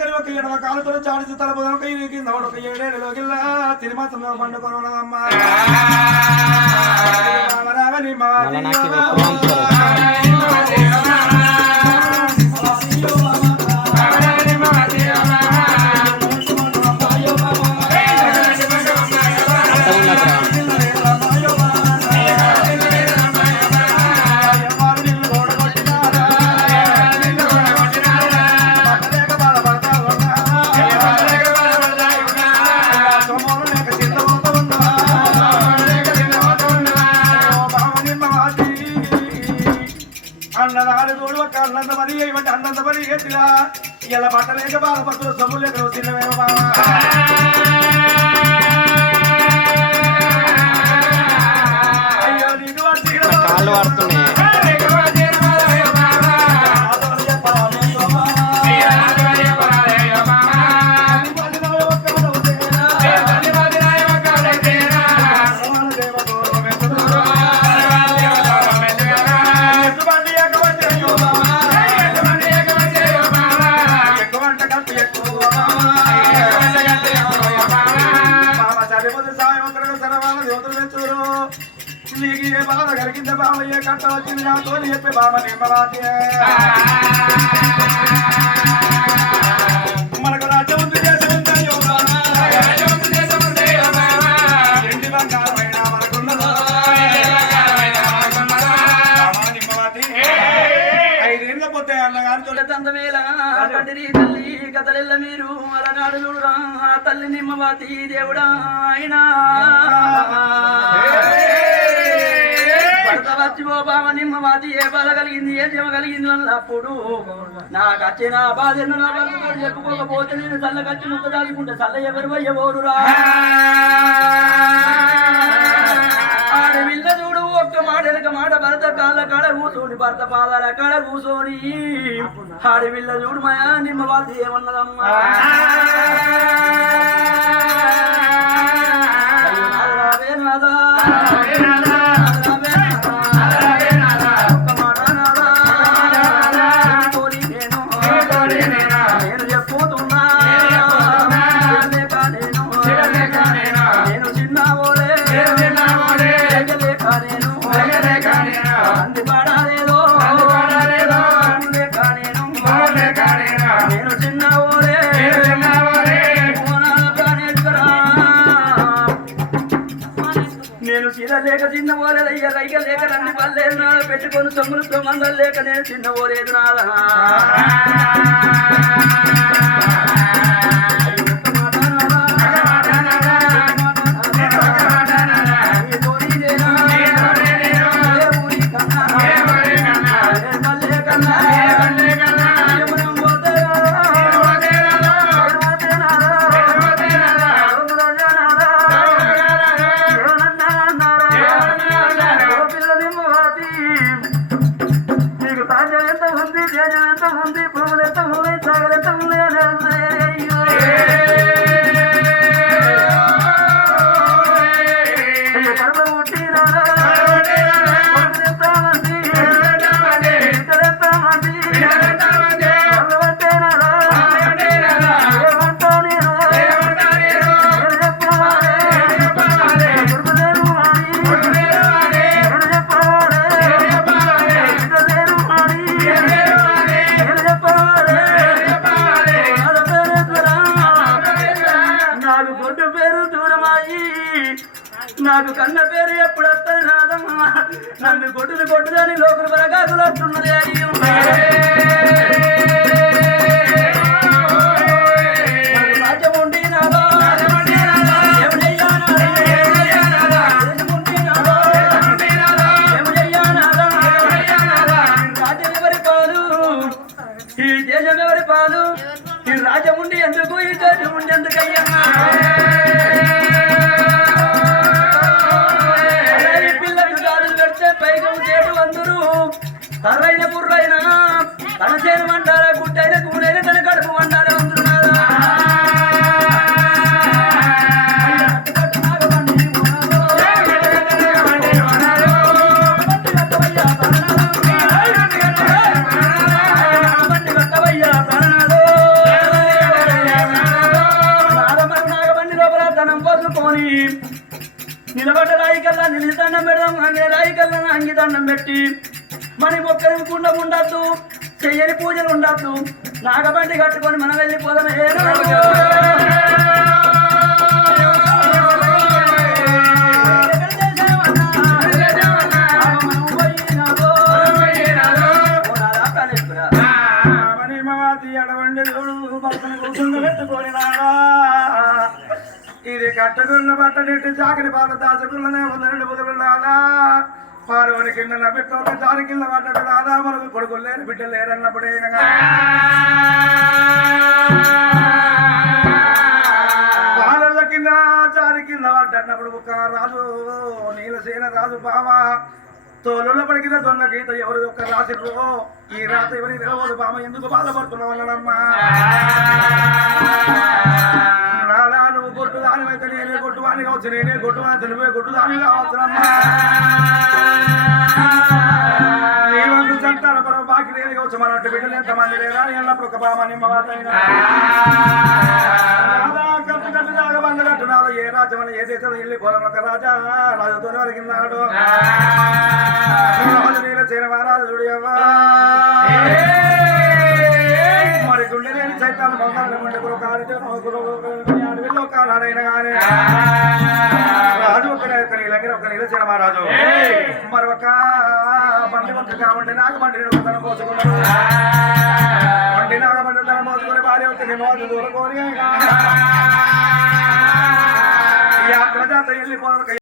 చక్కని ఒక ఎడవ కాలుతో చాడిచి తల పొదం ఒక కింద ఒక ఏడేళ్ళలోకిల్లా తిరుమతంలో పండుకొనమ్మా రామని అన్నంత పని ఏమంటే అన్నంత పని ఏటిలా ఇలా పట్టలేక బాధపడుతున్న సొమ్ము లేక తిన్నవేమో బాబా అయ్యో నీకు కాళ్ళు పడుతున్నాయి నీకు ఏ బాధ కలిగింద బాబయ్య కట్ట వచ్చింది నాతో చెప్పే బాబా నిమ్మవాతి మనకు రాజ్యం ఉంది దేశం ఉందయ్యో ఎండి బంగారమైన మనకున్నదో నిమ్మవాతి 5 ఏళ్ళ పొద్దు అన్నగారు చూడతందమేలా తల్లి కథలెల్ల మీరు అలనాడు చూడరా తల్లి నిమ్మవాతి దేవుడా అయినా వచ్చిపో బావ నిమ్మవాతి ఏ బాధ కలిగింది ఏ జమ కలిగింది అన్నప్పుడు నాకు వచ్చిన బాధ నా భర్తతో చెప్పుకోకపోతే నేను చల్లకచ్చి ముద్ద దాచుకుంటే చల్ల ఎవరు పోయబోరురా ఆడవిల్ల చూడు ఒక్క మాట వెనక మాట భర్త కాళ్ళ కాడ కూర్చొని భర్త పాదాల కాడ కూర్చొని ఆడవిల్ల చూడు మాయా నిమ్మవాతి ఏమన్నదమ్మా లేక చిన్న పోలేదు రైక లేక రండి పల్లెలు నాడు పెట్టుకొని సొమ్ములతో మందలు లేక నేను చిన్న పోలేదు నాదా నాకు కన్న పేరు ఎప్పుడు వస్తుంది నాదమ్మా నన్ను కొట్టుదని లోకల బరగాకులు వస్తున్నది రాజ్యం ఉండి నాదో రాజ్యం ఎవరి పాలు ఈ దేశం ఎవరి పాలు ఈ రాజ్యం ఉండి ఎందుకు ఈ దేశం ఉండి ఎందుకయ్యా తర్రైన బుర్రైన తన చేను వండాల గుడ్డైన కూడైన తన కడుపు వండాల వండున్నారా దండం పెడదాం అంగే రాయి కళ్ళ అంగి దండం పెట్టి మరి మొక్కలు కుండ ఉండద్దు చెయ్యని పూజలు ఉండద్దు నాగబండి కట్టుకొని మనం వెళ్ళిపోదాం ఇది కట్టగున్న బట్టనెట్టి చాకరి పాత దాచుకున్నదే ఉందండి బుధులాదా పార్వని కింద పెట్ట చారి కింద పడ్డట్టు రాదా మనకు కొడుకులు లేరు బిడ్డలు లేరన్నప్పుడే పాలల కింద చారి కింద పడ్డన్నప్పుడు ఒక రాజు నీలసేన రాజు బావ తోలుల పడికిన దొంగ గీత ఎవరు యొక్క రాసిర్రు ఈ రాత ఎవరి తెలవదు బామ ఎందుకు బాధపడుతున్నావు అన్నమ్మా నాదా నువ్వు కొట్టు దానివైతే నేనే కొట్టువాని కావచ్చు నేనే కొట్టువాని తెలివే కొట్టు దాని కావచ్చునమ్మా నీ వంతు సంతాన పరం బాకి లేని కావచ్చు మన అట్టు బిడ్డలు ఎంతమంది లేదా ఎన్నప్పుడు ఒక బామ నిమ్మవాతైనా కట్టు కట్టు దాకా బంద కట్టున్నాడు ఏ రాజ్యం ఏ దేశం వెళ్ళి పోలం ఒక రాజా రాజుతోనే వరికిన్నాడు రాజు నీళ్ళ చేరవారాజు చూడవా మరి గుండె లేని చైతాన్ని బంగారు గుండె కాడితే అడవిలో కాలాడైనా కానీ రాజు ఒక నీళ్ళ ఒక నీళ్ళ చేరవారాజు మరి ఒక బండి వంట కాబట్టి నాగబండి తన పోసుకున్నాడు బండి నాగబండి తన మోసుకుని భార్య వచ్చి మోసు దూరకోని యాత్ర జాత వెళ్ళిపోవడం